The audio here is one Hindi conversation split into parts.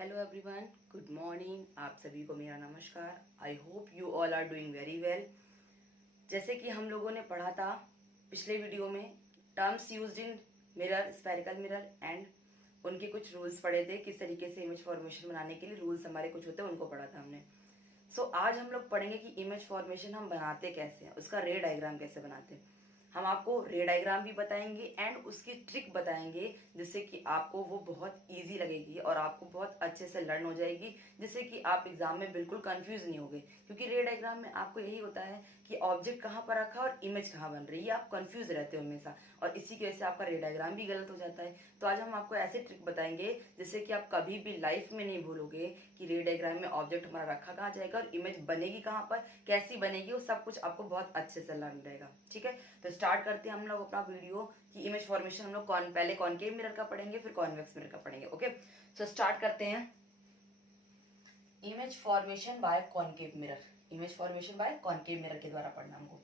Hello everyone, good morning. आप सभी को मेरा नमस्कार। I hope you all are doing very well. जैसे कि हम लोगों ने पढ़ा था पिछले वीडियो में, terms used in mirror, spherical mirror and उनके कुछ रूल्स पढ़े थे। किस तरीके से इमेज फॉर्मेशन बनाने के लिए रूल्स हमारे कुछ होते हैं, उनको पढ़ा था हमने। आज हम लोग पढ़ेंगे कि इमेज फॉर्मेशन हम बनाते कैसे हैं, उसका रे डायग्राम कैसे बनाते हैं। हम आपको रे डायग्राम भी बताएंगे एंड उसकी ट्रिक बताएंगे, जिससे कि आपको वो बहुत इजी लगेगी और आपको बहुत अच्छे से लर्न हो जाएगी, जिससे कि आप एग्जाम में बिल्कुल कंफ्यूज नहीं होगे। क्योंकि रे डायग्राम में आपको यही होता है कि ऑब्जेक्ट कहाँ पर रखा और इमेज कहाँ बन रही है, आप कंफ्यूज रहते हो हमेशा, और इसी की वजह से आपका रे डायग्राम भी गलत हो जाता है। तो आज हम आपको ऐसे ट्रिक बताएंगे जिससे कि आप कभी भी लाइफ में नहीं भूलोगे कि रे डायग्राम में ऑब्जेक्ट हमारा रखा कहाँ जाएगा और इमेज बनेगी कहाँ पर, कैसी बनेगी, वो सब कुछ आपको बहुत अच्छे से लर्न रहेगा। ठीक है, तो स्टार्ट करते हैं हम लोग अपना वीडियो कि इमेज फॉर्मेशन हम लोग पहले कॉनकेव मिरर का पढ़ेंगे, फिर कॉन्वेक्स मिरर का पढ़ेंगे। ओके, स्टार्ट करते हैं। Image formation by concave mirror, image formation by concave mirror के द्वारा पढ़ना हमको।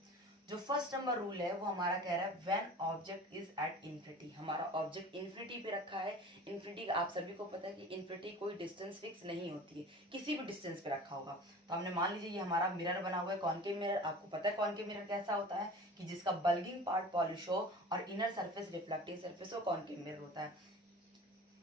जो फर्स्ट नंबर रूल है वो हमारा कह रहा है when object is at infinity. हमारा ऑब्जेक्ट इन्फिनिटी पे रखा है। इन्फिनिटी आप सभी को पता है कि इन्फिनिटी कोई डिस्टेंस फिक्स नहीं होती है, किसी भी डिस्टेंस पे रखा होगा। तो हमने मान लीजिए ये हमारा मिरर बना हुआ है कॉनकेव मिरर। आपको पता है कॉनकेव मिरर कैसा होता है कि जिसका बल्गिंग पार्ट पॉलिश हो और इनर सरफेस रिफ्लेक्टिव सरफेस हो, कॉनकेव मिरर होता है।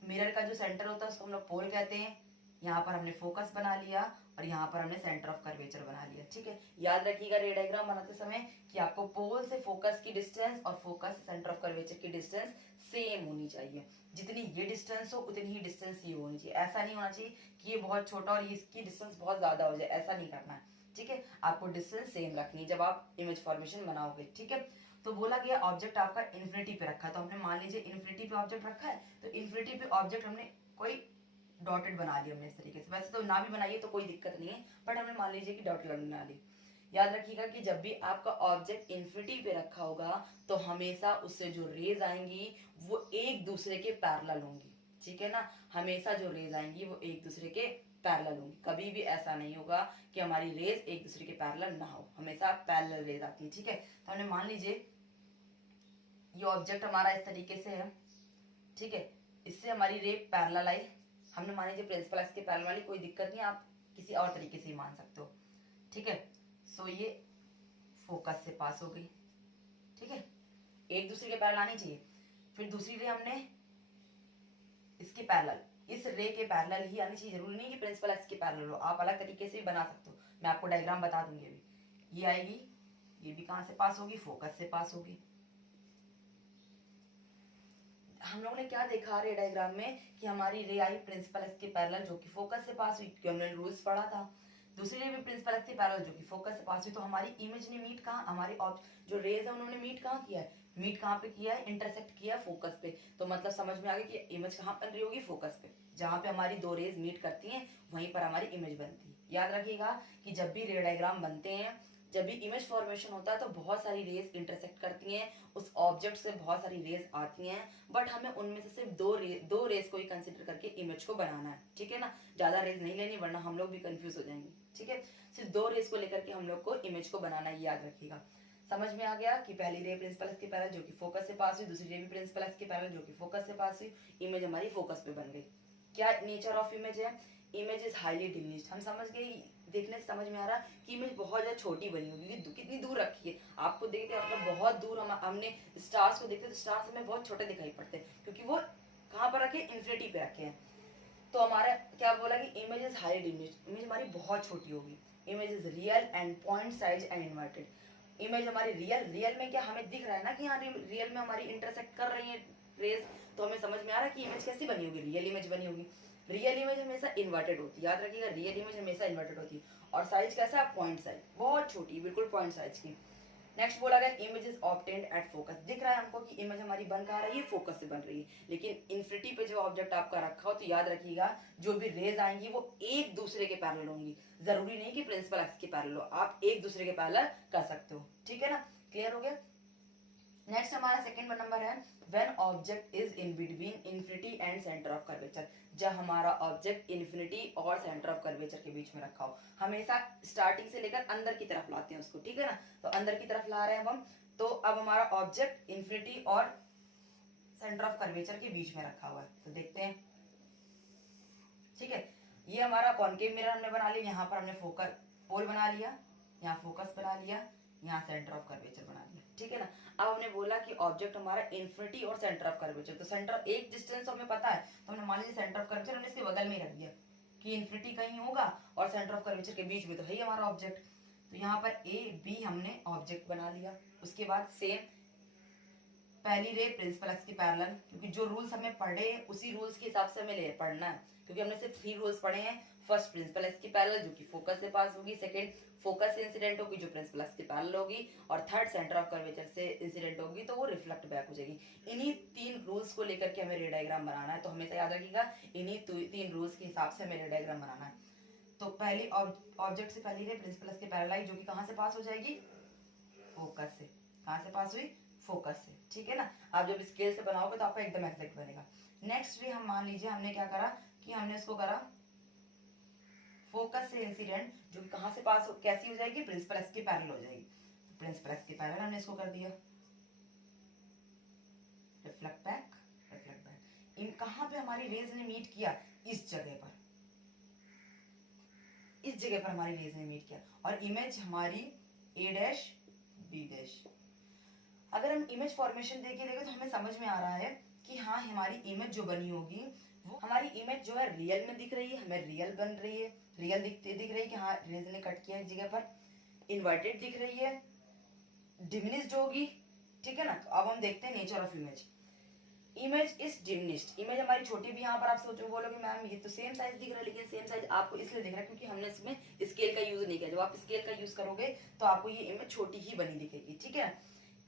मिरर का जो सेंटर होता है उसको हम लोग पोल कहते हैं। यहाँ पर हमने फोकस बना लिया और यहाँ पर हमने सेंटर ऑफ कर्वेचर बना लिया। ठीक है, याद रखिएगा रे डायग्राम बनाते समय कि आपको पोल से फोकस की डिस्टेंस और फोकस से सेंटर ऑफ कर्वेचर की डिस्टेंस सेम होनी चाहिए। जितनी ये डिस्टेंस हो उतनी ही डिस्टेंस ये होनी चाहिए। ऐसा नहीं होना चाहिए कि ये बहुत छोटा और इसकी डिस्टेंस बहुत ज्यादा हो जाए, ऐसा नहीं करना है। ठीक है, आपको डिस्टेंस सेम रखनी है जब आप इमेज फॉर्मेशन बनाओगे। ठीक है, तो बोला गया ऑब्जेक्ट आपका इन्फिनिटी पे रखा है। तो हमने मान लीजिए इन्फिनिटी पे ऑब्जेक्ट रखा है, तो इन्फिनिटी पे ऑब्जेक्ट हमने कोई डॉटेड बना लिया हमने इस तरीके से। वैसे तो ना भी बनाइए तो कोई दिक्कत नहीं है, बट हमने मान लीजिए कि डॉटेड बना ली। याद रखिएगा कि जब भी आपका ऑब्जेक्ट इन्फिनिटी पे रखा होगा तो हमेशा उससे जो रेज आएंगी वो एक दूसरे के पैरेलल होंगी। ठीक है ना, हमेशा जो रेज आएंगी वो एक दूसरे के पैरेलल होंगी। कभी भी ऐसा नहीं होगा कि हमारी रेज एक दूसरे के पैरेलल ना हो, हमेशा पैरेलल रेज आती है। ठीक है, तो हमने मान लीजिए ये ऑब्जेक्ट हमारा इस तरीके से है। ठीक है, इससे हमारी रे पैरेलल आई। हमने मान लीजिए प्रिंसिपल एक्स के पैरेलल वाली, कोई दिक्कत नहीं, आप किसी और तरीके से ही मान सकते हो। ठीक है, ये फोकस से पास हो गई। ठीक है, एक दूसरे के पैरेलल आनी चाहिए। फिर दूसरी रे हमने इसके पैरेलल, इस रे के पैरेलल ही आनी चाहिए। जरूरी नहीं कि प्रिंसिपल एक्स के पैरेलल हो, आप अलग तरीके से भी बना सकते हो। मैं आपको डायग्राम बता दूंगी अभी। ये आएगी, ये भी कहां से पास होगी, फोकस से पास होगी। हम लोगों ने क्या देखा रे डायग्राम में कि हमारी रे आई प्रिंसिपल एक्स के पैरेलल जो कि फोकस से पास हुई, क्योंकि हमने रूल्स पढ़ा था। दूसरी रे भी प्रिंसिपल एक्स के पैरेलल जो कि फोकस से पास हुई। तो हमारी इमेज ने मीट कहाँ, हमारी जो रेज है उन्होंने मीट कहाँ किया है, मीट कहाँ पे किया है, इंटरसेक्ट किया है फोकस पे। तो मतलब समझ में आ गया कि इमेज कहाँ बन रही होगी, फोकस पे। जहां पे हमारी दो रेज मीट करती हैं वहीं पर हमारी इमेज बनती है। याद रखिएगा कि जब भी रे डायग्राम बनते हैं, जब भी इमेज फॉर्मेशन होता है तो बहुत सारी रेज इंटरसेक्ट करती हैं, उस ऑब्जेक्ट से बहुत सारी रेज आती हैं, बट हमें उनमें से सिर्फ दो रेज को ही कंसिडर करके इमेज को बनाना है। ठीक है ना, ज्यादा रेज नहीं लेनी वरना हम लोग भी कंफ्यूज हो जाएंगे। ठीक है, सिर्फ दो रेज को लेकर के हम लोग को इमेज को बनाना है, याद रखिएगा। समझ में आ गया कि पहली रे प्रिंसिपल एक्स के पैरेलल जो कि फोकस से पास हुई, दूसरी रे भी प्रिंसिपल एक्स के पैरेलल जो कि फोकस से पास हुई, इमेज हमारी फोकस पे बन गई। क्या नेचर ऑफ इमेज है, इमेज इज हाईली डिमिनिश्ड। हम समझ गए, देखने से समझ में आ रहा कि इमेज बहुत ज्यादा छोटी बनी होगी, कितनी दूर रखी है। आपको देखते मतलब बहुत दूर, हमने स्टार्स को देखते तो स्टार्स हमें बहुत छोटे दिखाई पड़ते हैं, क्योंकि वो कहाँ पर रखे, इन्फिनिटी पे रखे हैं। तो हमारा क्या बोला कि image is highly diminished, image हमारी बहुत छोटी होगी। Image is real and point size and inverted. Image हमारी रियल में क्या हमें दिख रहा है ना कि यहाँ रियल में हमारी इंटरसेक्ट कर रही है रेज, तो हमें समझ में आ रहा है कि इमेज कैसी बनी होगी, रियल इमेज बनी होगी। रियल इमेज हमेशा इन्वर्टेड होती है, याद रखिएगा रियल इमेज हमेशा इन्वर्टेड होती है। और साइज कैसा है, पॉइंट साइज, बहुत छोटी, बिल्कुल पॉइंट साइज की। नेक्स्ट बोला गया image is obtained at focus. दिख रहा है हमको कि इमेज हमारी बन कहाँ रही है, फोकस से बन रही है। लेकिन इन्फिनिटी पे जो ऑब्जेक्ट आपका रखा हो तो याद रखिएगा जो भी रेज आएंगी वो एक दूसरे के पैरेलल होंगी। जरूरी नहीं कि प्रिंसिपल एक्स के पैरेलल हो, आप एक दूसरे के पैरेलल कर सकते हो। ठीक है ना, क्लियर हो गया। नेक्स्ट हमारा सेकंड नंबर है when object is in between infinity and centre of curvature. जब हमारा ऑब्जेक्ट इन्फिनिटी और सेंटर ऑफ कर्वेचर के बीच में रखा हो, हमेशा स्टार्टिंग से लेकर अंदर की तरफ लाते हैं उसको। ठीक है ना, तो अंदर की तरफ ला रहे हैं हम। तो अब हमारा ऑब्जेक्ट इन्फिनिटी और सेंटर ऑफ कर्वेचर के बीच में रखा हुआ है, तो देखते हैं। ठीक है, ये हमारा कॉनकेव मिरर हमने बना लिया, यहाँ पर हमने फोकस पोल बना लिया, यहाँ फोकस बना लिया, यहाँ सेंटर ऑफ कर्वेचर बना लिया, ठीक है ना। अब हमने बोला कि ऑब्जेक्ट हमारा इन्फिनिटी और सेंटर ऑफ कर्वेचर, तो सेंटर एक डिस्टेंस हमें पता है, तो हमने मान लीजिए सेंटर ऑफ कर्वेचर हमने इसके बगल में ही रख दिया कि इन्फिनिटी कहीं होगा और सेंटर ऑफ कर्वेचर के बीच में तो है ही हमारा ऑब्जेक्ट। तो यहाँ पर ए बी हमने ऑब्जेक्ट बना लिया। उसके बाद सेम पहली रे प्रिंसिपल एक्स की पैरेलल, क्योंकि जो रूल्स हमें पढ़े उसी रूल्स के हिसाब से हमें पढ़ना है, क्योंकि हमने सिर्फ 3 रूल्स पढ़े हैं। फर्स्ट प्रिंसिपल एक्स की पैरेलल जो कि फोकस से पास होगी, सेकंड फोकस से इंसिडेंट होगी जो प्रिंसिपल एक्स की पैरेलल होगी, और थर्ड सेंटर ऑफ कर्वेचर से इंसिडेंट होगी तो वो रिफ्लेक्ट बैक हो जाएगी। इन्हीं 3 रूल्स को लेकर के हमें रे डायग्राम बनाना है, तो हमेशा याद रखिएगा इन्हीं 3 रूल्स के हिसाब से हमें रे डायग्राम बनाना है। तो पहली ऑब्जेक्ट से पहली रे प्रिंसिपल एक्स की पैरेलल जो कि कहाँ से पास हो जाएगी, फोकस से। कहाँ से पास हुई, फोकस से, ठीक है ना। आप जब स्केल से बनाओगे तो आपका एकदम एग्जैक्ट बनेगा। नेक्स्ट रे हम मान लीजिए हमने क्या करा कि हमने इसको करा फोकस से इंसिडेंट जो कि कहां से पास हो, कैसी हो जाएगी, प्रिंसिपल एक्स की पैरेलल हो जाएगी। तो प्रिंसिपल एक्स की पैरेलल हमने इसको कर दिया, रिफ्लेक्ट बैक, रिफ्लेक्ट बैक। इन कहां पे हमारी रेज ने मीट किया, इस जगह पर, इस जगह पर हमारी रेज ने मीट किया, और इमेज हमारी ए डैश बी डैश। अगर हम इमेज फॉर्मेशन देखे तो हमें समझ में आ रहा है कि हाँ हमारी इमेज जो बनी होगी वो हमारी इमेज जो है रियल में दिख रही है, हमें रियल बन रही है, रियल दिख रही है कि हाँ रेज ने कट किया एक जगह पर, इन्वर्टेड दिख रही है, डिमिनिश्ड होगी, ठीक है ना। तो अब हम देखते हैं nature of image. Image is diminished, image हमारी छोटी भी, यहाँ पर आप सोचो बोलोगे मैम ये तो सेम साइज दिख रहा है, लेकिन सेम साइज आपको इसलिए दिख रहा है क्योंकि हमने इसमें स्केल का यूज नहीं किया। जब आप स्केल का यूज करोगे तो आपको ये इमेज छोटी ही बनी दिखेगी, ठीक है।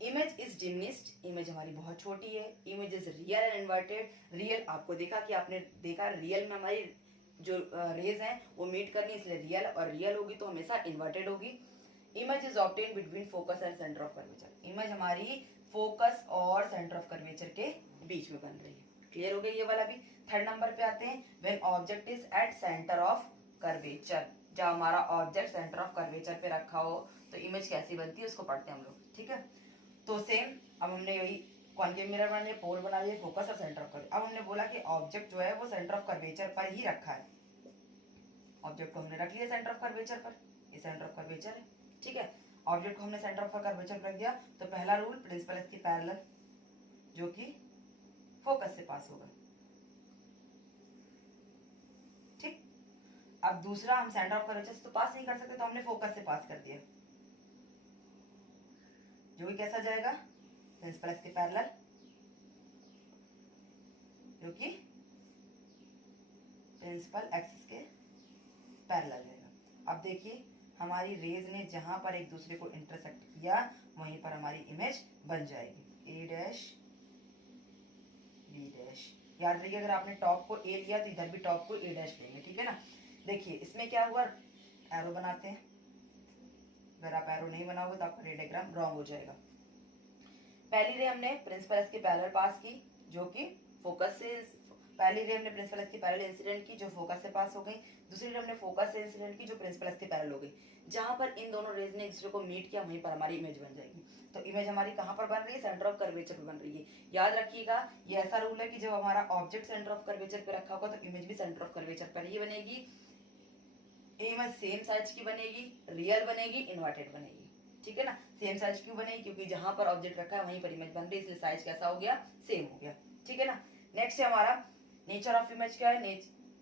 इमेज इज डिमिनिश्ड, इमेज हमारी बहुत छोटी है। Image is real and inverted, real आपको देखा कि आपने देखा रियल में हमारी जो रेज हैं वो मीट करनी, इसलिए रियल, और रियल होगी तो हमेशा इन्वर्टेड होगी। Image is obtain between focus and centre of curvature, image हमारी फोकस और सेंटर ऑफ कर्वेचर के बीच में बन रही है। क्लियर हो गई ये वाला भी। थर्ड नंबर पे आते हैं, when object is at centre of curvature, जब हमारा ऑब्जेक्ट सेंटर ऑफ कर्वेचर पे रखा हो तो इमेज कैसी बनती है उसको पढ़ते हैं हम लोग, ठीक है। तो सेम अब हमने वही कॉनकेव मिरर बना लिया, पोल बना लिया, फोकस और सेंटर ऑफ कर्वेचर। अब हमने बोला कि ऑब्जेक्ट जो है वो सेंटर ऑफ कर्वेचर पर ही रखा है, ऑब्जेक्ट को हमने रख लिया सेंटर ऑफ कर्वेचर पर, ये सेंटर ऑफ कर्वेचर है, ठीक है। ऑब्जेक्ट को हमने सेंटर ऑफ कर्वेचर पर रख दिया, तो पहला रूल प्रिंसिपल एक्स की पैरेलल जो कि फोकस से पास होगा, ठीक। अब दूसरा हम सेंटर ऑफ कर्वेचर से तो पास नहीं कर सकते, तो हमने फोकस से पास कर दिया, जो कि कैसा जाएगा, प्रिंसिपल एक्स के पैरेलल जो कि प्रिंसिपल एक्सिस के पैरेलल रहेगा। अब देखिए हमारी रेज ने जहां पर एक दूसरे को इंटरसेक्ट किया वहीं पर हमारी इमेज बन जाएगी, ए डैश बी डैश। याद रखिए अगर आपने टॉप को ए लिया तो इधर भी टॉप को ए डैश लेंगे, ठीक है ना। देखिए इसमें क्या हुआ, एरो बनाते हैं, अगर आप एरो नहीं बनाओगे तो आपका रे डायग्राम रॉन्ग हो जाएगा। पहली रे हमने प्रिंसिपल एक्स के पैरेलल पास की जो कि फोकस से, पहली रे हमने प्रिंसिपल एक्स के पैरेलल इंसिडेंट की जो फोकस से पास हो गई, दूसरी रे हमने फोकस से इंसिडेंट की जो प्रिंसिपल एक्स के पैरेलल हो गई। जहां पर इन दोनों रेज ने एक दूसरे को मीट किया वहीं पर हमारी इमेज बन जाएगी। तो इमेज हमारी कहां पर बन रही है, सेंटर ऑफ कर्वेचर पे बन रही है। याद रखिएगा ये ऐसा रूल है कि जब हमारा ऑब्जेक्ट सेंटर ऑफ कर्वेचर पे रखा होगा तो इमेज भी सेंटर ऑफ कर्वेचर पर ही बनेगी। इमेज सेम साइज की बनेगी, रियल बनेगी, इन्वर्टेड बनेगी, ठीक है ना। सेम साइज क्यों बनेगी, क्योंकि जहां पर ऑब्जेक्ट रखा है वहीं पर इमेज बन रही है, इसलिए साइज कैसा हो गया, सेम हो गया, ठीक है ना। नेक्स्ट है हमारा नेचर ऑफ इमेज क्या है,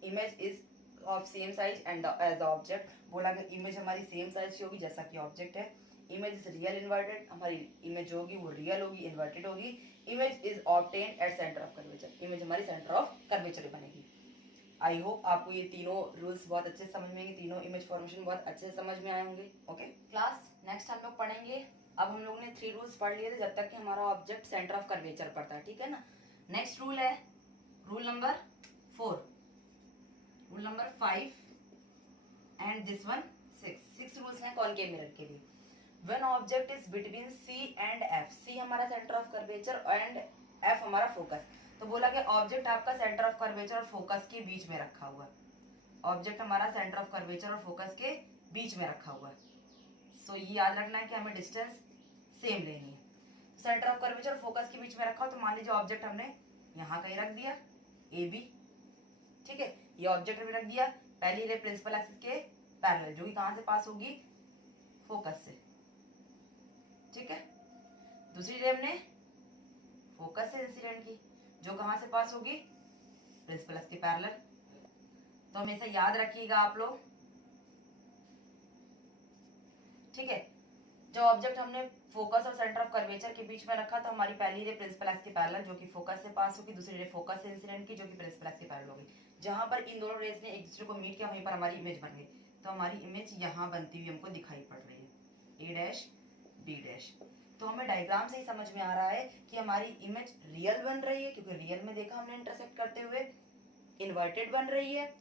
image is of same size and as object. बोला कि इमेज हमारी सेम साइज की होगी जैसा कि ऑब्जेक्ट है। इमेज इज रियल इन्वर्टेड, हमारी इमेज होगी वो रियल होगी, इन्वर्टेड होगी। Image is obtained at centre of curvature, image हमारी सेंटर ऑफ कर्वेचर बनेगी। आई होप आपको ये तीनों रूल्स बहुत अच्छे से समझ में आएंगे, तीनों इमेज फॉर्मेशन बहुत अच्छे से समझ में आए होंगे। ओके क्लास, नेक्स्ट हम लोग पढ़ेंगे, अब हम लोगों ने 3 रूल्स पढ़ लिए थे जब तक कि हमारा ऑब्जेक्ट सेंटर ऑफ कर्वेचर पर था, ठीक है ना। नेक्स्ट रूल है rule number 4, rule number 5 and this one 6 rules हैं कॉनकेव मिरर के लिए। When object is between C and F, C हमारा centre of curvature and F हमारा फोकस। तो बोला कि ऑब्जेक्ट आपका सेंटर ऑफ कर्वेचर और फोकस के बीच में रखा हुआ है, ऑब्जेक्ट हमारा सेंटर ऑफ कर्वेचर और फोकस के बीच में रखा हुआ है। सो ये याद रखना है कि हमें डिस्टेंस सेम लेनी है। सेंटर ऑफ कर्वेचर और फोकस के बीच में रखा हो तो मान लीजिए ऑब्जेक्ट हमने यहाँ कहीं रख दिया AB, ठीक है। ये ऑब्जेक्ट हमने रख दिया पहली रे प्रिंसिपल एक्सिस के पैरेलल, जो कि कहां से पास होगी, फोकस से, ठीक है। दूसरी रे हमने फोकस से इंसिडेंट की, जो कहां से पास होगी, प्रिंसिपल एक्सिस के पैरेलल। तो हमेशा याद रखिएगा आप लोग, ठीक है। जो ऑब्जेक्ट हमने फोकस और सेंटर ऑफ कर्वेचर के बीच में रखा, तो हमारी पहली रे प्रिंसिपल एक्सिस के पैरेलल जो कि फोकस से पास होगी, दूसरी रे फोकस से इंसिडेंट की जो कि प्रिंसिपल एक्सिस के पैरेलल होगी। जहां पर इन दोनों रेस ने एक दूसरे को मीट किया वहीं पर हमारी इमेज बन गई। तो हमारी इमेज यहाँ बनती हुई हमको दिखाई पड़ रही है, ए डैश बी डैश। तो हमें डायग्राम से ही समझ में आ रहा है कि हमारी इमेज रियल बन रही है, क्योंकि रियल में देखा हमने इंटरसेक्ट करते हुए, इन्वर्टेड बन रही है,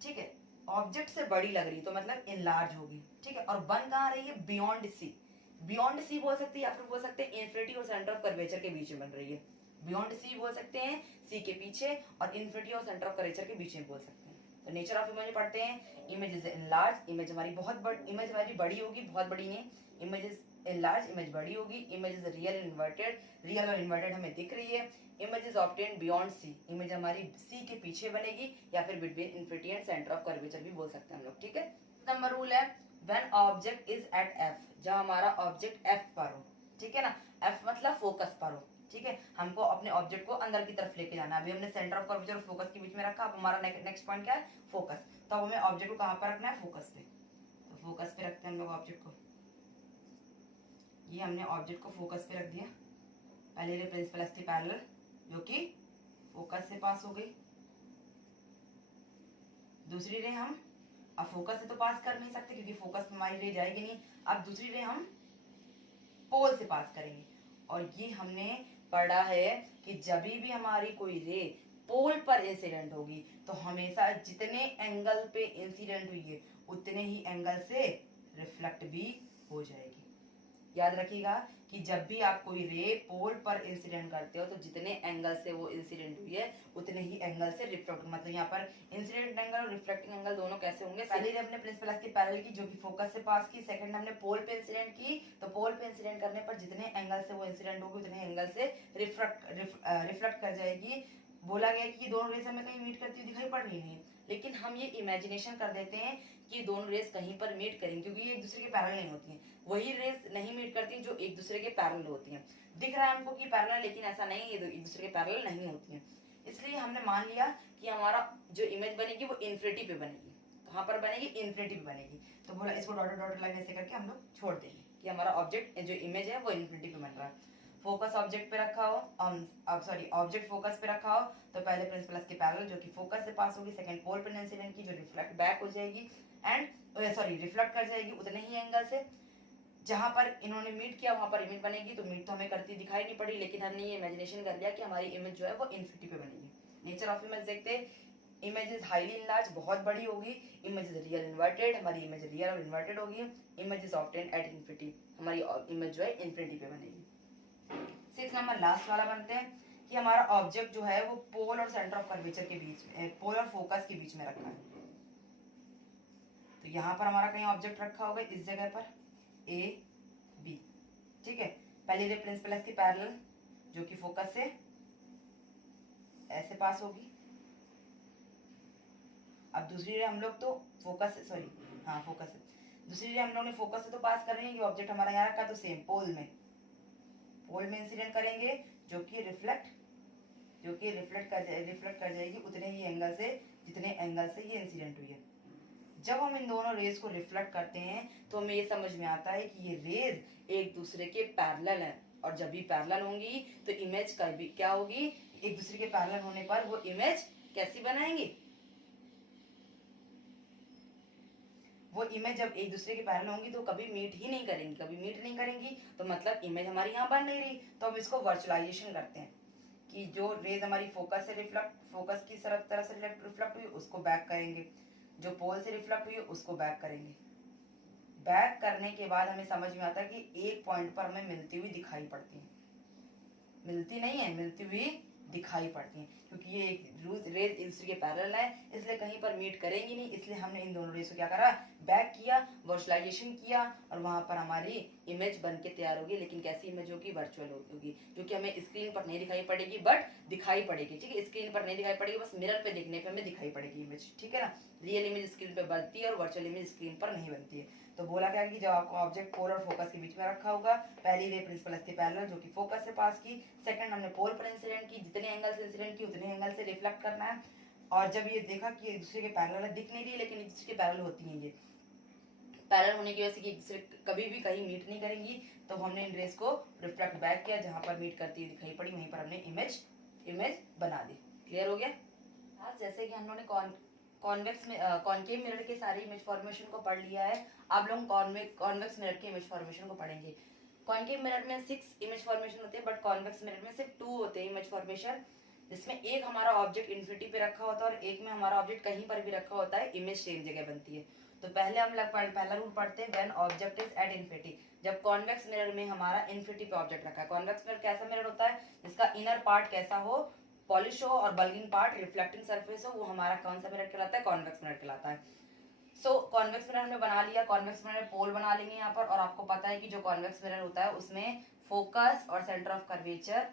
ठीक है। ऑब्जेक्ट से बड़ी लग रही है तो मतलब इनलार्ज होगी, ठीक है। और बन कहाँ रही है, बियॉन्ड सी, बियॉन्ड सी बोल सकते हैं या फिर बोल सकते हैं इन्फिनिटी और सेंटर ऑफ कर्वेचर के बीच में बन रही है। बियॉन्ड सी बोल सकते हैं, सी के पीछे, और इन्फिनिटी और सेंटर ऑफ कर्वेचर के बीच में बोल सकते हैं। तो नेचर ऑफ इमेज पढ़ते हैं, इमेज इज इनलार्ज, इमेज हमारी बहुत बड़ी, इमेज हमारी बड़ी होगी, बहुत बड़ी नहीं, इमेज इज इनलार्ज, इमेज बड़ी होगी, image is real inverted, real और इन्वर्टेड हमें दिख रही है, image is obtained beyond C, image हमारी सी के पीछे बनेगी, या फिर between infinity and centre of curvature भी बोल सकते हैं हम लोग, ठीक है। नंबर रूल है when object is at F, जहां हमारा ऑब्जेक्ट एफ पर हो, ठीक है ना, एफ मतलब फोकस पर हो, ठीक है। हमको अपने ऑब्जेक्ट को अंदर की तरफ लेके जाना है। अभी हमने सेंटर ऑफ कर्वेचर और फोकस के बीच में रखा, अब हमारा नेक्स्ट पॉइंट क्या है, फोकस। तो हमें ऑब्जेक्ट को कहां पर रखना है, फोकस पे। तो फोकस पे रखते हैं हम लोग ऑब्जेक्ट को, ये हमने ऑब्जेक्ट को फोकस पे रख दिया, पहले रे प्रिंसिपल एक्सिस के पैरेलल जो कि फोकस से पास हो गई, दूसरी रे हम अब फोकस से तो पास कर नहीं सकते क्योंकि फोकस में हमारी रे जाएगी नहीं, अब दूसरी रे हम पोल से पास करेंगे। और ये हमने पढ़ा है कि जब भी हमारी कोई रे पोल पर इंसिडेंट होगी तो हमेशा जितने एंगल पे इंसिडेंट हुई है उतने ही एंगल से रिफ्लेक्ट भी हो जाएगी। याद रखिएगा कि जब भी आप कोई रे पोल पर इंसिडेंट करते हो तो जितने एंगल से वो इंसिडेंट हुई है उतने ही एंगल से रिफ्लेक्ट, मतलब यहाँ पर इंसिडेंट एंगल और रिफ्लेक्टिंग एंगल दोनों कैसे होंगे, पहले रे हमने प्रिंसिपल एक्सिस के पैरेलल की जो कि फोकस से पास की, सेकंड हमने पोल पे इंसिडेंट की, तो पोल पे इंसिडेंट करने पर जितने एंगल से वो इंसिडेंट होगी उतने एंगल से रिफ्लेक्ट कर जाएगी। बोला गया कि ये दोनों रेस हमें कहीं मीट करती हुई दिखाई पड़ रही नहीं, लेकिन हम ये इमेजिनेशन कर देते हैं कि दोनों रेस कहीं पर मीट करेंगे, क्योंकि ये एक दूसरे के पैरेलल नहीं होती हैं। वही रेस नहीं मीट करती जो एक दूसरे के पैरेलल होती हैं। दिख रहा है हमको कि पैरेलल, लेकिन ऐसा नहीं, ये एक दूसरे के पैरेलल नहीं होती हैं। इसलिए हमने मान लिया कि हमारा जो इमेज बनेगी वो इन्फिनिटी पे बनेगी। कहाँ पर बनेगी, इन्फिनिटी पे बनेगी। तो बोला इसको डॉटेड डॉटेड लाइन ऐसे करके हम लोग छोड़ देंगे कि हमारा ऑब्जेक्ट जो इमेज है वो इन्फिनिटी पे बन रहा है। फोकस ऑब्जेक्ट पे रखा हो, ऑब्जेक्ट फोकस पे रखा हो, तो पहले प्रिंसिपल के पैरेलल जो कि फोकस से पास होगी, सेकंड पोल पे इंसिडेंट की जो रिफ्लेक्ट बैक हो जाएगी एंड रिफ्लेक्ट कर जाएगी उतने ही एंगल से जहां पर इन्होंने मीट किया वहां पर इमेज बनेगी। तो मीट तो हमें करती दिखाई नहीं पड़ी, लेकिन हमने ये इमेजिनेशन कर लिया कि हमारी इमेज जो है वो इन्फिनिटी पे बनेगी। नेचर ऑफ इमेज देखते हैं, इमेज इज हाईली इनलार्ज, बहुत बड़ी होगी, इमेज इज रियल इन्वर्टेड, हमारी इमेज रियल और इन्वर्टेड होगी, image is obtained at infinity, हमारी इमेज जो है इन्फिनिटी पे बनेगी। 6 नंबर लास्ट वाला बनते हैं कि हमारा ऑब्जेक्ट जो है वो पोल और सेंटर ऑफ कर्वेचर के बीच में, पोल और फोकस के बीच में रखा है। तो यहाँ पर हमारा कहीं ऑब्जेक्ट रखा होगा इस जगह पर ए बी, ठीक है। पहली रे प्रिंसिपल एक्सिस की पैरेलल जो कि फोकस से ऐसे पास होगी, अब दूसरी रे हम लोग तो फोकस से, फोकस से, दूसरी रे हम लोग ने फोकस से तो पास कर रहे हैं, ऑब्जेक्ट हमारा यहाँ रखा तो सेम पोल में इंसिडेंट करेंगे जो कि रिफ्लेक्ट कर जाएगी उतने ही एंगल से जितने एंगल से ये इंसिडेंट हुई है। जब हम इन दोनों रेज को रिफ्लेक्ट करते हैं तो हमें ये समझ में आता है कि ये रेज एक दूसरे के पैरेलल हैं, और जब भी पैरेलल होंगी तो इमेज कभी क्या होगी, एक दूसरे के पैरेलल होने पर वो इमेज कैसी बनाएंगी, वो इमेज जब एक दूसरे के पैरेलल होंगी तो कभी मीट नहीं करेंगी, तो मतलब इमेज हमारी यहाँ बन नहीं रही। तो हम इसको वर्चुअलाइजेशन करते हैं कि जो रेज हमारी फोकस की तरफ से रिफ्लेक्ट हुई उसको बैक करेंगे, जो पोल से रिफ्लेक्ट हुई उसको बैक करेंगे। बैक करने के बाद हमें समझ में आता है कि एक पॉइंट पर हमें मिलती हुई दिखाई पड़ती है, मिलती नहीं है, मिलती हुई दिखाई पड़ती है, क्योंकि ये एक रेज एक दूसरे के पैरेलल है, इसलिए कहीं पर मीट करेंगी नहीं, इसलिए हमने इन दोनों रेज को क्या करा, बैक किया, वर्चुअलाइजेशन किया और वहां पर हमारी इमेज बन के तैयार होगी। लेकिन कैसी इमेज होगी, वर्चुअल होगी, जो कि हमें स्क्रीन पर नहीं दिखाई पड़ेगी, बट दिखाई पड़ेगी। ठीक है, स्क्रीन पर नहीं दिखाई पड़ेगी, बस मिरर पे देखने पे हमें दिखाई पड़ेगी इमेज। ठीक है ना, रियल इमेज स्क्रीन पे बनती है और वर्चुअल इमेज स्क्रीन पर नहीं बनती है। तो बोला क्या कि जब आपको ऑब्जेक्ट पोल और फोकस के बीच में रखा होगा, पहली रे प्रिंसिपल के पैरेलल जो कि फोकस से पास की, सेकंड हमने पोल पर इंसिडेंट की, जितने एंगल से इंसिडेंट की उतने एंगल से रिफ्लेक्ट करना है। और जब ये देखा कि एक दूसरे के पैरेलल दिख नहीं रही लेकिन एक दूसरे के पैरेलल होती हैं, ये पैरेलल होने की वजह से कि एक दूसरे कभी भी कहीं मीट नहीं करेंगी, तो हमने इन रेस को रिफ्लेक्ट बैक किया, जहां पर मीट करती हुई दिखाई पड़ी वहीं पर हमने इमेज बना दी। क्लियर हो गया। आज जैसे कि हम लोगों ने कॉन्वेक्स में कॉनकेव मिरर के सारी इमेज फॉर्मेशन को पढ़ लिया है, अब लोग कॉन्वेक्स मिरर के इमेज फॉर्मेशन को पढ़ेंगे। कॉनकेव मिरर में 6 इमेज फॉर्मेशन होते हैं, बट कॉन्वेक्स मिरर में सिर्फ 2 होते हैं इमेज फॉर्मेशन, जिसमें एक हमारा ऑब्जेक्ट इन्फिनिटी पे रखा होता है और एक में हमारा ऑब्जेक्ट कहीं पर भी रखा होता है, इमेज सेम जगह बनती है। तो पहले हम लोग पहला रूल पढ़ते हैं, when object is at infinity, जब कॉन्वेक्स मिरर में हमारा इन्फिनिटी पे ऑब्जेक्ट रखा है। कॉन्वेक्स मिरर कैसा मिरर होता है, जिसका इनर पार्ट कैसा हो, पॉलिश हो, और बल्गिंग पार्ट रिफ्लेक्टिंग सरफेस हो, वो हमारा कौन सा मिरर कहलाता है, कॉन्वेक्स मिरर कहलाता है। सो कॉन्वेक्स मिरर हमने बना लिया, कॉन्वेक्स मिरर में पोल बना लेंगे यहाँ पर। और आपको पता है कि जो कॉन्वेक्स मिरर होता है उसमें फोकस और सेंटर ऑफ कर्वेचर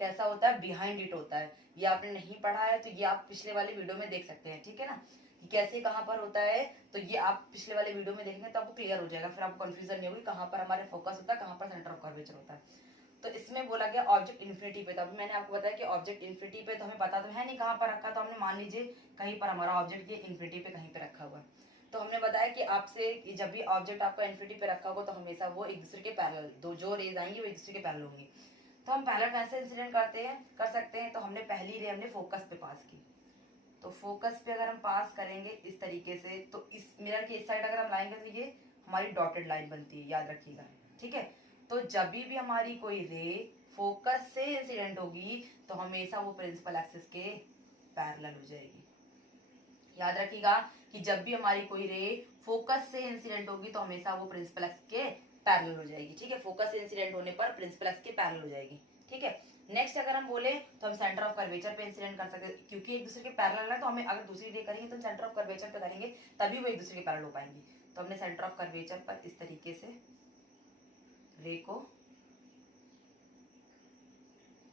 कैसा होता है, बिहाइंड इट होता है। ये आपने नहीं पढ़ा है तो ये आप पिछले वाले वीडियो में देख सकते हैं। ठीक है ना, कि कैसे कहाँ पर होता है, तो ये आप पिछले वाले वीडियो में देखेंगे तो आपको क्लियर हो जाएगा, फिर आपको कंफ्यूजन नहीं होगी कहाँ पर हमारे फोकस होता है, कहाँ पर सेंटर ऑफ कर्वेचर होता है। तो इसमें बोला गया ऑब्जेक्ट इन्फिनिटी पे, तो अभी मैंने आपको बताया कि ऑब्जेक्ट इन्फिनिटी पे, तो हमें पता तो है नहीं कहाँ पर रखा, तो हमने मान लीजिए कहीं पर हमारा ऑब्जेक्ट ये इन्फिनिटी पे कहीं पे रखा हुआ है। तो हमने बताया कि आपसे जब भी ऑब्जेक्ट आपका इन्फिनिटी पे रखा होगा तो हमेशा वो एक दूसरे के पैरेलल, दो जो रेज आएंगी वो एक दूसरे के पैरेलल होंगी। तो हम पैरेलल कैसे इंसिडेंट कर सकते हैं, तो हमने पहली रे हमने फोकस पे पास की, तो फोकस पे अगर हम पास करेंगे इस तरीके से, तो इस मिरर के इस साइड अगर हम लाएंगे तो ये हमारी डॉटेड लाइन बनती है, याद रखिएगा। ठीक है, तो जब भी हमारी कोई रे फोकस से इंसिडेंट होगी तो हमेशा वो प्रिंसिपल एक्सिस के पैरेलल हो जाएगी। याद रखिएगा कि जब भी हमारी कोई रे फोकस से इंसिडेंट होगी तो हमेशा वो प्रिंसिपल एक्सिस के पैरेलल हो जाएगी। ठीक है, फोकस से इंसिडेंट होने पर प्रिंसिपल एक्सिस के पैरेलल हो जाएगी। ठीक है, नेक्स्ट अगर हम बोले तो हम सेंटर ऑफ कर्वेचर पे इंसिडेंट कर सकते हैं, क्योंकि एक दूसरे के पैरेलल है, तो हमें अगर दूसरी रे करेंगे तो सेंटर ऑफ कर्वेचर पे करेंगे, तभी वो एक दूसरे के पैरेलल हो पाएंगी। तो हमने सेंटर ऑफ कर्वेचर पर इस तरीके से रे को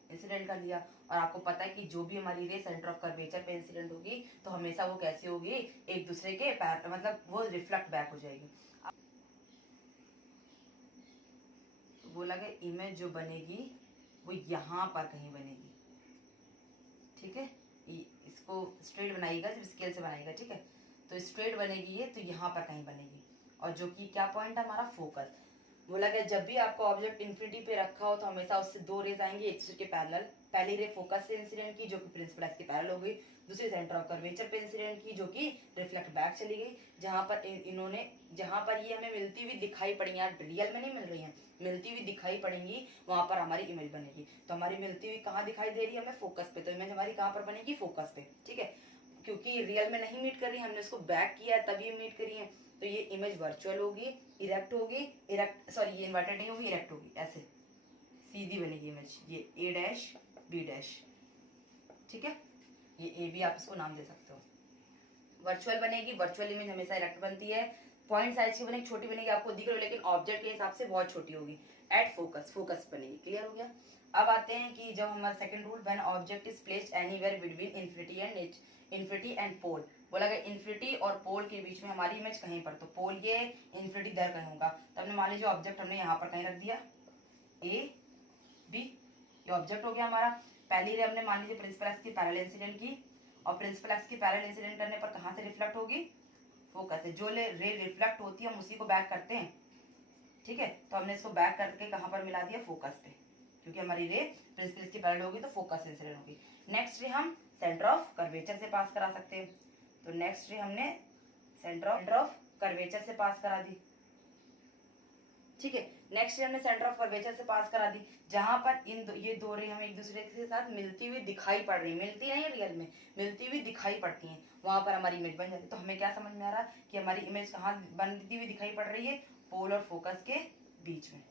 इंसिडेंट कर लिया। और आपको पता है कि जो भी हमारी रे सेंटर ऑफ कर्वेचर पे इंसिडेंट होगी तो हमेशा वो कैसे होगी, एक दूसरे के मतलब वो रिफ्लेक्ट बैक हो जाएगी। तो बोला गया इमेज जो बनेगी वो यहाँ पर कहीं बनेगी। ठीक है, इसको स्ट्रेट बनाइएगा, जब स्केल से बनाइएगा। ठीक है, तो स्ट्रेट बनेगी ये, तो यहाँ पर कहीं बनेगी, और जो कि क्या पॉइंट है हमारा, फोकस। बोला गया जब भी आपका ऑब्जेक्ट इन्फिनिटी पे रखा हो तो हमेशा उससे 2 रेज आएंगी एक दूसरे के पैरेलल। पहली रे फोकस से इंसिडेंट की जो कि प्रिंसिपल एक्सिस के पैरेलल हो गई, दूसरी सेंटर ऑफ कर्वेचर पे इंसिडेंट की जो कि रिफ्लेक्ट बैक चली गई। जहां पर ये हमें मिलती हुई दिखाई पड़ी, यार रियल में नहीं मिल रही है, मिलती हुई दिखाई पड़ेंगी, वहां पर हमारी इमेज बनेगी। तो हमारी मिलती हुई कहाँ दिखाई दे रही है, हमें फोकस पे, तो इमेज हमारी कहाँ पर बनेगी, फोकस पे। ठीक है, क्योंकि रियल में नहीं मीट कर रही, हमने उसको बैक किया है तभी मीट करी है, तो ये इमेज वर्चुअल होगी, इरेक्ट होगी, सॉरी ये इन्वर्टेड नहीं होगी, इरेक्ट होगी, ऐसे सीधी बनेगी इमेज, ये ए डैश बी डैश। ठीक है, ये ए बी आप इसको नाम दे सकते हो। वर्चुअल बनेगी, वर्चुअल इमेज हमेशा इरेक्ट बनती है, पॉइंट साइज की बनेगी, छोटी बनेगी, आपको दिख रही हो, लेकिन ऑब्जेक्ट के हिसाब से बहुत छोटी होगी, एट फोकस बनेगी। क्लियर हो गया। अब आते हैं कि जब हमारा second rule, when object is placed anywhere between infinity and pole. बोला गया इन्फिनिटी और पोल के बीच में हमारी इमेज कहीं पर, तो पोल ये, इन्फिनिटी इधर कहीं होगा, तो हमने मान लीजिए ऑब्जेक्ट हमने यहाँ पर कहीं रख दिया, ए बी, ये ऑब्जेक्ट हो गया हमारा। पहली रे हमने मान लीजिए प्रिंसिपल एक्सिस की पैरेलल इंसिडेंट की, और प्रिंसिपल एक्सिस की पैरेलल इंसिडेंट करने पर कहाँ से रिफ्लेक्ट होगी, फोकस है। जो रे रिफ्लेक्ट होती है हम उसी को बैक करते हैं। ठीक है, तो हमने इसको बैक करके कहाँ पर मिला दिया, फोकस पे, क्योंकि हमारी रे प्रिंसिपल की पैरेलल होगी तो फोकस इंसिडेंट होगी। नेक्स्ट रे हम सेंटर ऑफ कर्वेचर से पास करा सकते हैं, तो नेक्स्ट रे हमने सेंटर ऑफ कर्वेचर से पास करा दी। ठीक है, नेक्स्ट रे हमने सेंटर ऑफ कर्वेचर से पास करा दी, जहां पर ये दो रे हमें एक दूसरे के साथ मिलती हुई दिखाई पड़ रही, मिलती नहीं रियल में, मिलती हुई दिखाई पड़ती हैं, वहां पर हमारी इमेज बन जाती है। तो हमें क्या समझ में आ रहा है कि हमारी इमेज कहाँ बनती हुई दिखाई पड़ रही है, पोल और फोकस के बीच में।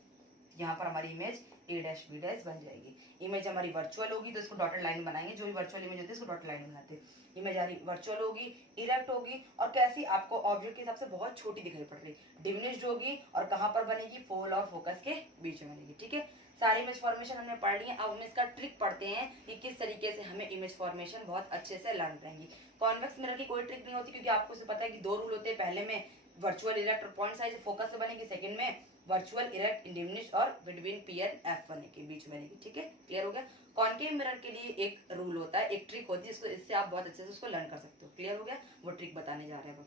यहाँ पर हमारी image A dash B dash बन जाएगी। इमेज हमारी वर्चुअल होगी तो इसको डॉटेड लाइन बनाएंगे, जो भी वर्चुअल इमेज होती है इसको डॉटेड लाइन बनाते हैं। इमेज हमारी वर्चुअल होगी, इरेक्ट होगी और कैसी आपको ऑब्जेक्ट के हिसाब से बहुत छोटी दिखाई पड़ रही, डिमिनिश्ड होगी और कहाँ पर बनेगी, पोल और फोकस के बीच में बनेगी। ठीक है, सारी इमेज फॉर्मेशन हमने पढ़ ली है। अब हम इसका ट्रिक पढ़ते हैं कि किस तरीके से हमें इमेज फॉर्मेशन बहुत अच्छे से लर्न करेंगे। कॉन्वेक्स मिरर की कोई ट्रिक नहीं होती क्योंकि आपको पता है कि दो रूल होते हैं, पहले में वर्चुअल इरेक्ट और पॉइंट साइज फोकस पे बनेगी, सेकंड में वर्चुअल इरेक्ट डिमिनिश्ड और बिटवीन P एंड F बनेगी, बीच में बनेगी। ठीक है, क्लियर हो गया। कॉन्केव मिरर के लिए एक रूल होता है, एक ट्रिक होती है, इसको इससे आप बहुत अच्छे से उसको लर्न कर सकते हो। क्लियर हो गया, वो ट्रिक बताने जा रहे हैं।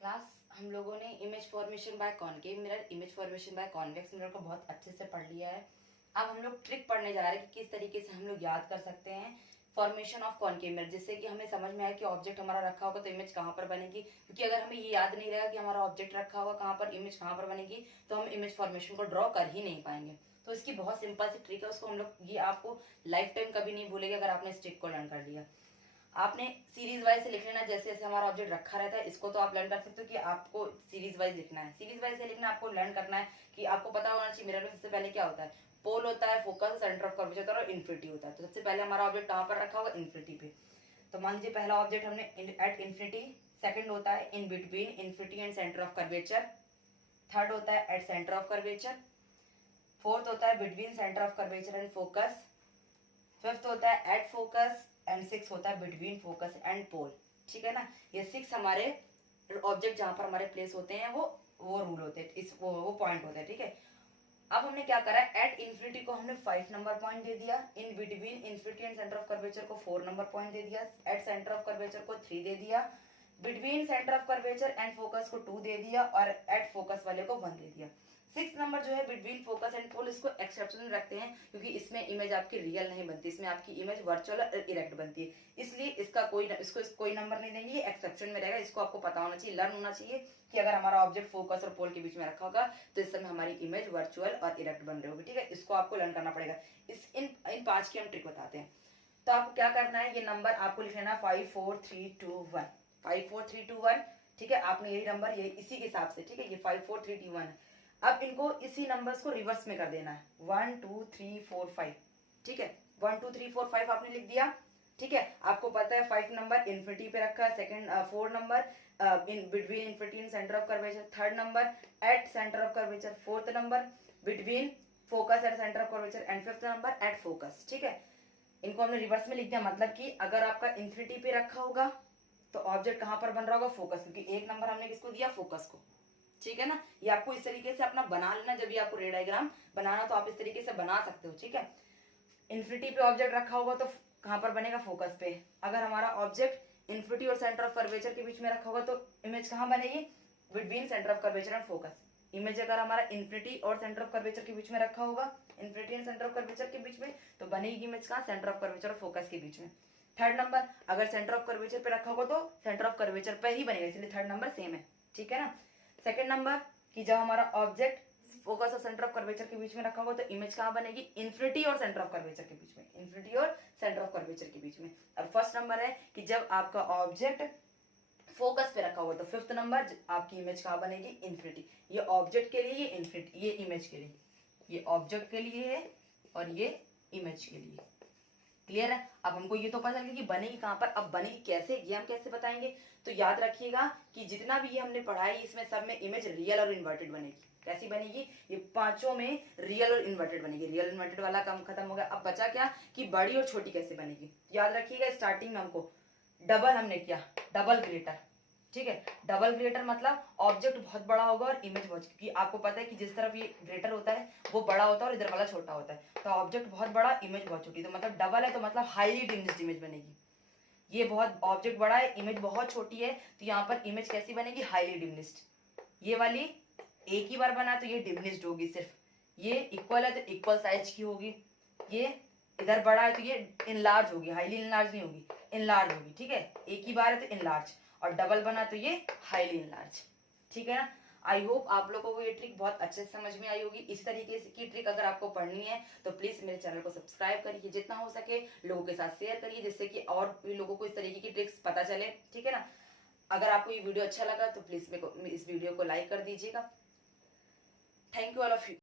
क्लास हम लोगों ने image formation by concave mirror, image formation by convex mirror को बहुत अच्छे से पढ़ लिया है। अब हम लोग ट्रिक पढ़ने जा रहे हैं कि किस तरीके से हम लोग याद कर सकते हैं फॉर्मेशन ऑफ कॉन्केव मिरर, जिससे कि हमें समझ में आए कि ऑब्जेक्ट हमारा रखा होगा तो इमेज कहाँ पर बनेगी। क्योंकि अगर हमें ये याद नहीं रहेगा कि हमारा ऑब्जेक्ट रखा होगा कहाँ पर, इमेज कहाँ पर बनेगी, तो हम इमेज फॉर्मेशन को ड्रॉ कर ही नहीं पाएंगे। तो इसकी बहुत सिंपल सी ट्रिक है, उसको हम लोग, ये आपको लाइफ टाइम कभी नहीं भूलेंगे अगर आपने इस ट्रिक को लर्न कर लिया। आपने सीरीज वाइज से लिख लेना, जैसे जैसे हमारा ऑब्जेक्ट रखा रहता है इसको तो आप लर्न कर सकते हो कि आपको सीरीज वाइज लिखना है। सीरीज वाइज से लिखना आपको लर्न करना है कि आपको पता होना चाहिए मिरर में सबसे पहले क्या होता है, पोल होता है, फोकस, सेंटर ऑफ कर्वेचर होता है और इन्फिनिटी होता है। तो सबसे पहले हमारा ऑब्जेक्ट कहाँ पर रखा होगा, इन्फिनिटी पे। तो मान लीजिए पहला ऑब्जेक्ट हमने एट इन्फिनिटी, सेकंड होता है in between infinity and centre of curvature, third होता है at centre of curvature, fourth होता है between centre of curvature and focus, fifth होता है एट फोकस एंड सिक्स होता है बिटवीन फोकस एंड पोल। ठीक है ना, ये सिक्स हमारे ऑब्जेक्ट जहां पर हमारे प्लेस होते हैं वो रूल होते हैं, इस वो पॉइंट होते हैं। ठीक है, अब हमने क्या करा, एट इन्फिनिटी को हमने 5 नंबर पॉइंट दे दिया, in between infinity and centre of curvature को 4 नंबर पॉइंट दे दिया, एट सेंटर ऑफ कर्वेचर को 3 दे दिया, between centre of curvature and focus को 2 दे दिया और एट फोकस वाले को 1 दे दिया। 6 नंबर जो है बिटवीन फोकस एंड पोल, इसको एक्सेप्शन रखते हैं क्योंकि इसमें इमेज आपकी रियल नहीं बनती, इसमें आपकी इमेज वर्चुअल और इरेक्ट बनती है, इसलिए इसका इसको कोई नंबर नहीं देंगे, ये एक्सेप्शन में रहेगा। इसको आपको पता होना चाहिए, लर्न होना चाहिए कि अगर हमारा ऑब्जेक्ट फोकस और पोल के बीच में रखा होगा तो इस समय हमारी इमेज वर्चुअल और इरेक्ट बन रही होगी। ठीक है, इसको आपको लर्न करना पड़ेगा। इन 5 की हम ट्रिक बताते हैं। तो आपको क्या करना है, ये नंबर आपको लिख लेना 5 4 3 2 1, 5 4 3 2 1। ठीक है, आपने यही नंबर ये इसी के हिसाब से, ठीक है, ये 5 4 3 2 1 है। अब इनको इसी नंबर्स को रिवर्स में कर देना है, 1 2 3 4 5। ठीक है, 1 2 3 4 5 आपने लिख दिया। ठीक है, आपको पता है 5 नंबर इन्फिनिटी पे रखा है, second 4 number in between infinity and centre of curvature, third number at centre of curvature, fourth number between focus and centre of curvature and fifth number at focus. ठीक है, इनको हमने रिवर्स में लिख दिया, मतलब कि अगर आपका इन्फिनिटी पे रखा होगा तो ऑब्जेक्ट कहां पर बन रहा होगा, फोकस, क्योंकि एक नंबर हमने किसको दिया, फोकस को। ठीक है ना, ये आपको इस तरीके से अपना बना लेना, जब भी आपको रे डायग्राम बनाना तो आप इस तरीके से बना सकते हो। ठीक है, इन्फिनिटी पे ऑब्जेक्ट रखा होगा तो कहां पर बनेगा, फोकस पे। अगर हमारा ऑब्जेक्ट इन्फिनिटी और सेंटर ऑफ कर्वेचर के बीच में रखा होगा तो इमेज कहां बनेगी, between centre of curvature and focus. Image अगर हमारा इन्फिनिटी और सेंटर ऑफ कर्वेचर के बीच में रखा होगा, infinity and centre of curvature के बीच में, तो बनेगी इमेज कहां, सेंटर ऑफ कर्वेचर और फोकस के बीच में। थर्ड नंबर अगर सेंटर ऑफ कर्वेचर पे रखा होगा तो सेंटर ऑफ कर्वेचर पे ही बनेगा, इसलिए थर्ड नंबर सेम है। ठीक है ना, सेकंड नंबर कि जब हमारा ऑब्जेक्ट फोकस और सेंटर ऑफ कर्वेचर के बीच में रखा होगा तो इमेज कहां बनेगी, इन्फिनिटी और सेंटर ऑफ कर्वेचर के बीच में, इन्फिनिटी और सेंटर ऑफ कर्वेचर के बीच में। और फर्स्ट नंबर है कि जब आपका ऑब्जेक्ट फोकस पे रखा होगा तो फिफ्थ नंबर आपकी इमेज कहां बनेगी, इन्फिनिटी। ये ऑब्जेक्ट के लिए, ये इन्फिनिटी, ये इमेज के लिए, ये ऑब्जेक्ट के लिए है और ये इमेज के लिए। क्लियर है, अब हमको ये तो पता चल गया कि बनेगी कहां पर, अब बनेगी कैसे, ये हम कैसे बताएंगे। तो याद रखिएगा कि जितना भी ये हमने पढ़ा है इसमें सब में इमेज रियल और इन्वर्टेड बनेगी। कैसी बनेगी, ये पांचों में रियल और इन्वर्टेड बनेगी। रियल इन्वर्टेड वाला काम खत्म हो गया, अब बचा क्या कि बड़ी और छोटी कैसे बनेगी। याद रखिएगा स्टार्टिंग में हमको डबल हमने किया, डबल ग्रेटर। ठीक है, डबल ग्रेटर मतलब ऑब्जेक्ट बहुत बड़ा होगा और इमेज बहुत, क्योंकि आपको पता है कि जिस तरफ ये ग्रेटर होता है वो बड़ा होता है और इधर वाला छोटा होता है, तो ऑब्जेक्ट बहुत बड़ा, इमेज बहुत छोटी, तो मतलब डबल है तो मतलब हाईली डिमिनिश्ड इमेज बनेगी। ये बहुत ऑब्जेक्ट बड़ा है, इमेज बहुत छोटी है, तो यहाँ पर इमेज कैसी बनेगी, हाईली डिमिनिश्ड। ये वाली एक ही बार बना तो ये डिमिनिश्ड होगी सिर्फ, ये इक्वल है तो इक्वल साइज की होगी, ये इधर बड़ा है तो ये इनलार्ज होगी, हाईली इनलार्ज नहीं होगी, इनलार्ज होगी। ठीक है, एक ही बार है तो इनलार्ज, और डबल बना तो ये हाईली इनलार्ज। ठीक है ना, आई होप आप लोगों को ये ट्रिक बहुत अच्छे से समझ में आई होगी। इस तरीके की ट्रिक अगर आपको पढ़नी है तो प्लीज मेरे चैनल को सब्सक्राइब करिए, जितना हो सके लोगों के साथ शेयर करिए, जिससे कि और भी लोगों को इस तरीके की ट्रिक्स पता चले। ठीक है ना, अगर आपको ये वीडियो अच्छा लगा तो प्लीज इस वीडियो को लाइक कर दीजिएगा। Thank you all of you.